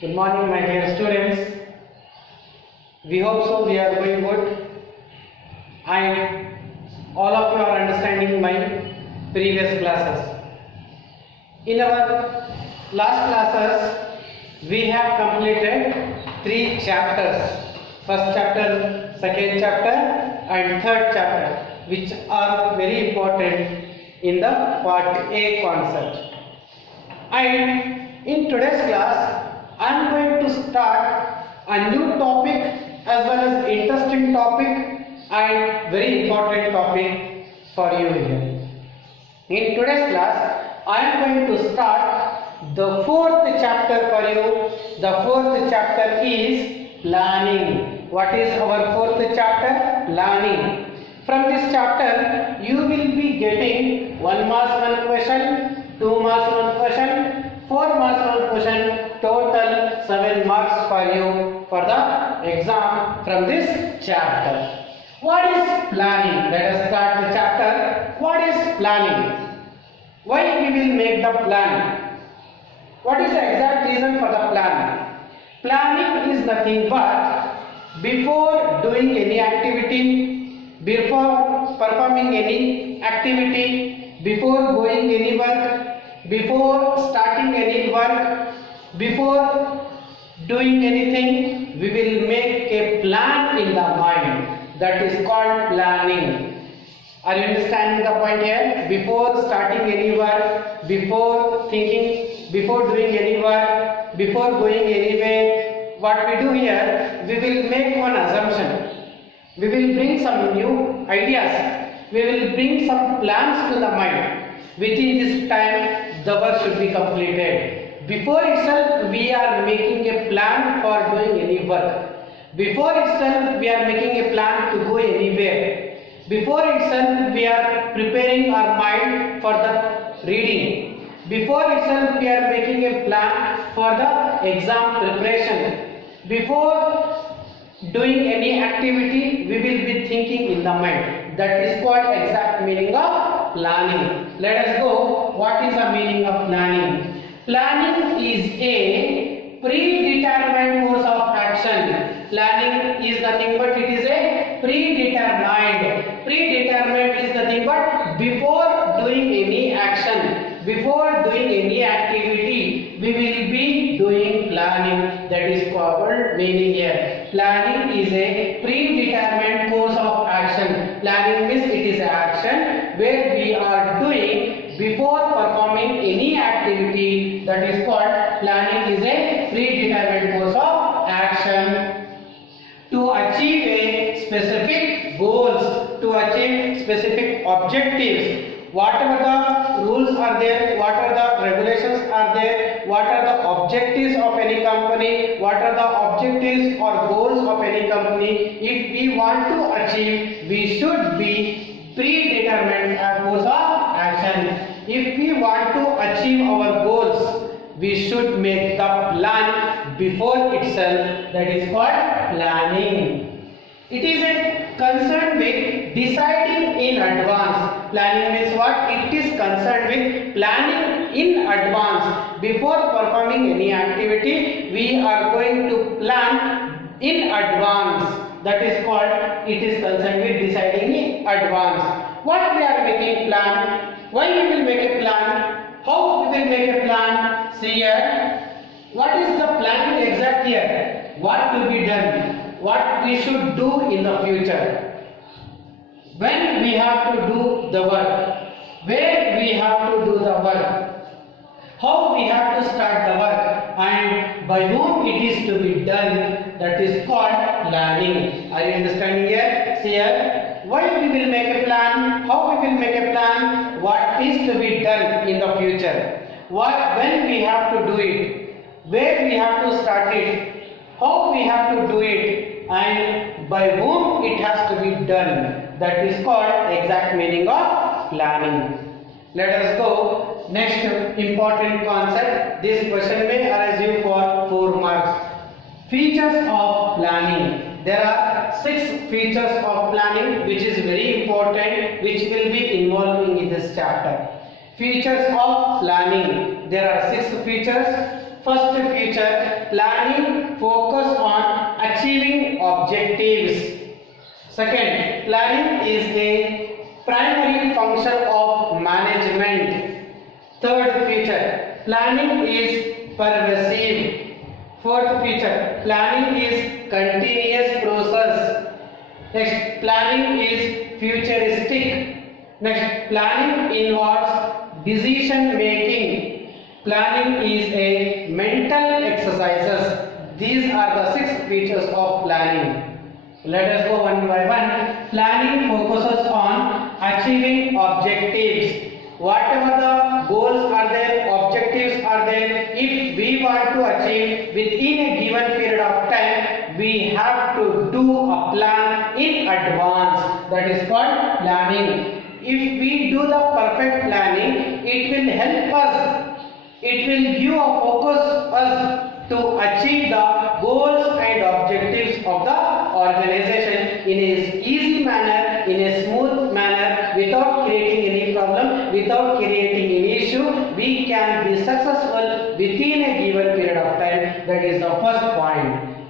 Good morning, my dear students. We hope so we are going good and all of you are understanding my previous classes. In our last classes, we have completed 3 chapters. First chapter, second chapter and third chapter, which are very important in the part A concept. And in today's class, I am going to start a new topic as well as interesting topic and very important topic for you here. In today's class, I am going to start the 4th chapter for you. The 4th chapter is planning. What is our 4th chapter? Planning. From this chapter, you will be getting 1 marks 1 question, 2 marks 1 question, 4 marks 1 question, total 7 marks for you for the exam from this chapter. What is planning? Let us start the chapter. What is planning? Why we will make the plan? What is the exact reason for the plan? Planning is nothing but before doing any activity, before performing any activity, before going any work, before starting any work, before doing anything, we will make a plan in the mind. That is called planning. Are you understanding the point here? Before starting any work, before thinking, before doing any work, before going anywhere, what we do here, we will make one assumption. We will bring some new ideas. We will bring some plans to the mind. Within this time, the work should be completed. Before itself, we are making a plan for doing any work. Before itself, we are making a plan to go anywhere. Before itself, we are preparing our mind for the reading. Before itself, we are making a plan for the exam preparation. Before doing any activity, we will be thinking in the mind. That is called exact meaning of planning. Let us go. What is the meaning of planning? Planning is a predetermined course of action. Planning is nothing but it is a predetermined. Predetermined is nothing but before doing any action, before doing any activity, we will be doing planning. That is called meaning here. Planning is a predetermined course of action. Planning means it is action where we are doing before performing any activity. That is called planning is a predetermined course of action to achieve a specific goals, to achieve specific objectives. Whatever the rules are there, what are the regulations are there, what are the objectives of any company, what are the objectives or goals of any company, if we want to achieve, we should be predetermined course of action. If we want to achieve our goals, we should make the plan before itself. That is called planning. It is a concern with deciding in advance. Planning means what? It is concerned with planning in advance. Before performing any activity, we are going to plan in advance. That is called, it is concerned with deciding in advance. What we are making plan? Why we will make a plan? How we will make a plan? See here. What is the planning exact here? What to be done? What we should do in the future? When we have to do the work? Where we have to do the work? How we have to start the work? And by whom it is to be done? That is called planning. Are you understanding here? See here. Why we will make a plan? How we will make a plan? What is to be done in the future? When we have to do it? Where we have to start it? How we have to do it? And by whom it has to be done? That is called exact meaning of planning. Let us go. Next important concept. This question may arise you for 4 marks. Features of planning. There are 6 features of planning which is very important, which will be involving in this chapter. Features of planning. There are 6 features. First feature, planning focus on achieving objectives. Second, planning is a primary function of management. Third feature, planning is pervasive. Fourth feature, planning is continuous process. Next, planning is futuristic. Next, planning involves decision making. Planning is a mental exercises. These are the 6 features of planning. Let us go one by one. Planning focuses on achieving objectives. Whatever the goals are there, objectives are there, if we want to achieve within a given period of time, we have to do a plan in advance. That is called planning. If we do the perfect planning, it will help us. It will give a focus us to achieve the goals and objectives of the organization in a easy manner, in a smooth manner, without creating any problem, without creating any issue. We can be successful within a given period of time. That is the first point.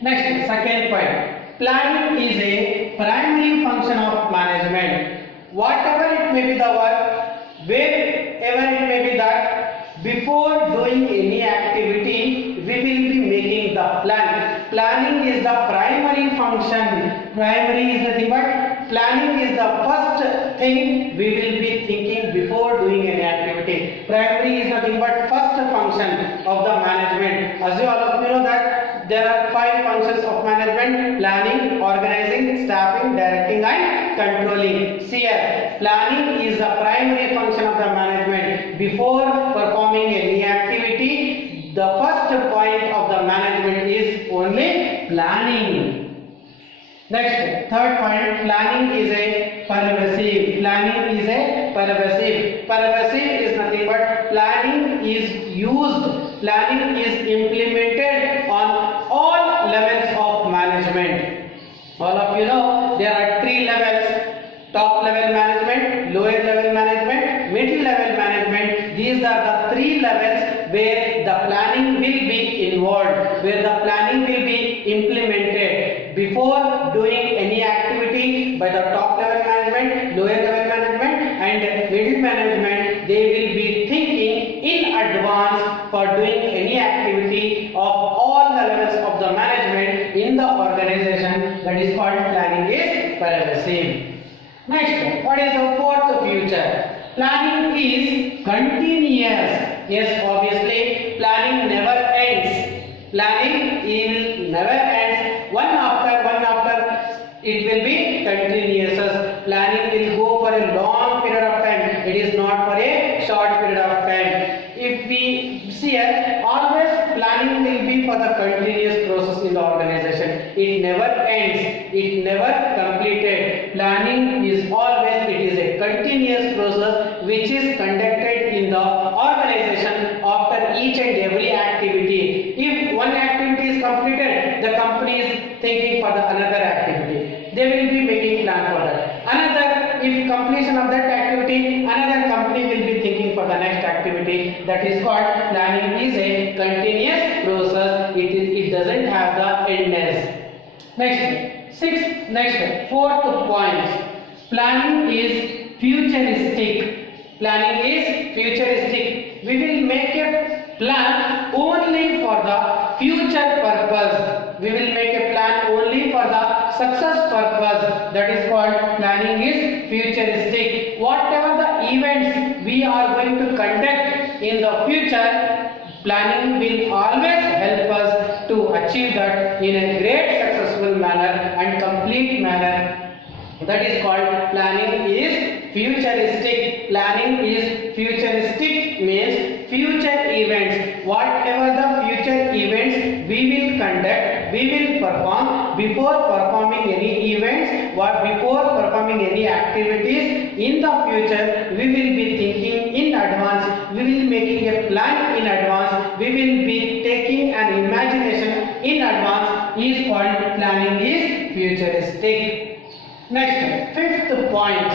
Next, second point. Planning is a primary function of management. Whatever it may be the work, wherever it may be that, before doing any activity, we will be making the plan. Planning is the primary function. Primary is nothing but planning is the first thing we will be thinking before doing any activity. Primary is nothing but first function of the management. As you all of you know that there are 5 functions of management: planning, organizing, staffing, directing and controlling. See here, planning is the primary function of the management. Before performing any activity, the first point of the management is only planning. Next, third point, planning is a pervasive. Planning is a pervasive. Pervasive is nothing but planning is used, planning is implemented on all levels of management. All of you know there are 3 levels: top level management, lower level management, middle level management. These are the 3 levels where the planning will be involved, where the planning will be implemented. Before doing any activity by the top level management, lower level management and middle management, they will be thinking in advance for doing any activity of all the levels of the management in the organization. That is called planning is pervasive. Next, what is the fourth feature? Planning is continuous. Yes, obviously, planning never ends. Planning will never ends. One after, it will be continuous. Planning will go for a long period of time. It is not for a short period of time. If we see here, always planning will be for the continuous process in the organization. It never ends. It never completed. Planning is always, it is a continuous process which is conducted in the organization after each and every activity. If one activity is completed, the company is thinking for the another activity. They will be making plan for that. Another, if completion of that activity, another company will be thinking for the next activity. That is called planning is a continuous process. It doesn't have the endness. Fourth point. Planning is futuristic. Planning is futuristic. We will make a plan only for the future purpose. We will make a plan only for the success purpose. That is called planning is futuristic. Whatever the events we are going to conduct in the future, planning will always help us to achieve that in a great successful manner and complete manner. That is called planning is futuristic. Planning is futuristic means future events. Whatever the future events we will conduct, we will perform before performing any events, before performing any activities in the future. We will be thinking in advance. We will be making a plan in advance. We will be taking an imagination in advance. Is called planning is futuristic. Next, fifth point.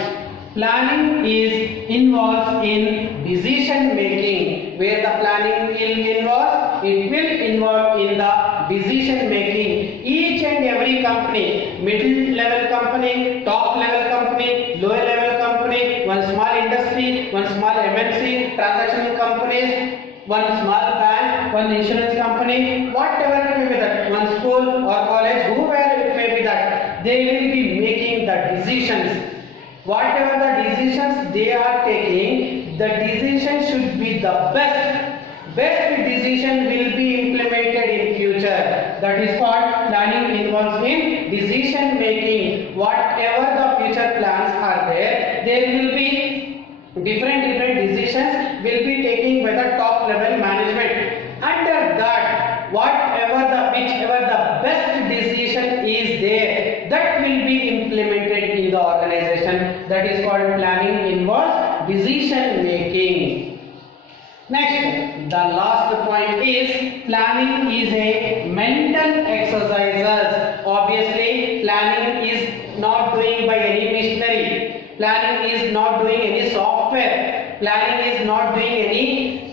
planning is involved in decision making. Where the planning will involve, it will involve in the decision making. Each and every company, middle level company, top level company, lower level company, one small industry, one small MNC, transactional companies, one small bank, one insurance company, whatever it may be that, one school or college, whoever it may be that, they will be making the decisions. Whatever the decisions they are taking, the decision should be the best decision will be implemented in future. That is what planning involves in decision making. Whatever the future plans are there will be different decisions will be taken by the top level management. Under that, whichever the best decision is there, that will be implemented in the organization. That is called planning involves decision making. Next, the last point is planning is a mental exercises. Obviously, planning is not doing by any machinery. Planning is not doing any software. Planning is not doing any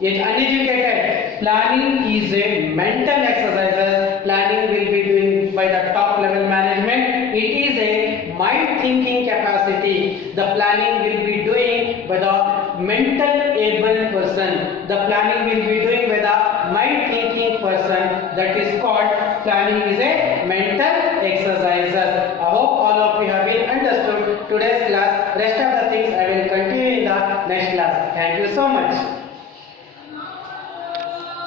uneducated. Planning is a mental exercises. Planning will be doing by the top level management. It is a mind thinking capacity. The planning will be doing by the mental able person. The planning will be doing by the mind thinking person. That is called planning is a mental exercises. I hope all of you have been understood today's class. Rest of the things I will continue in the next class. Thank you so much.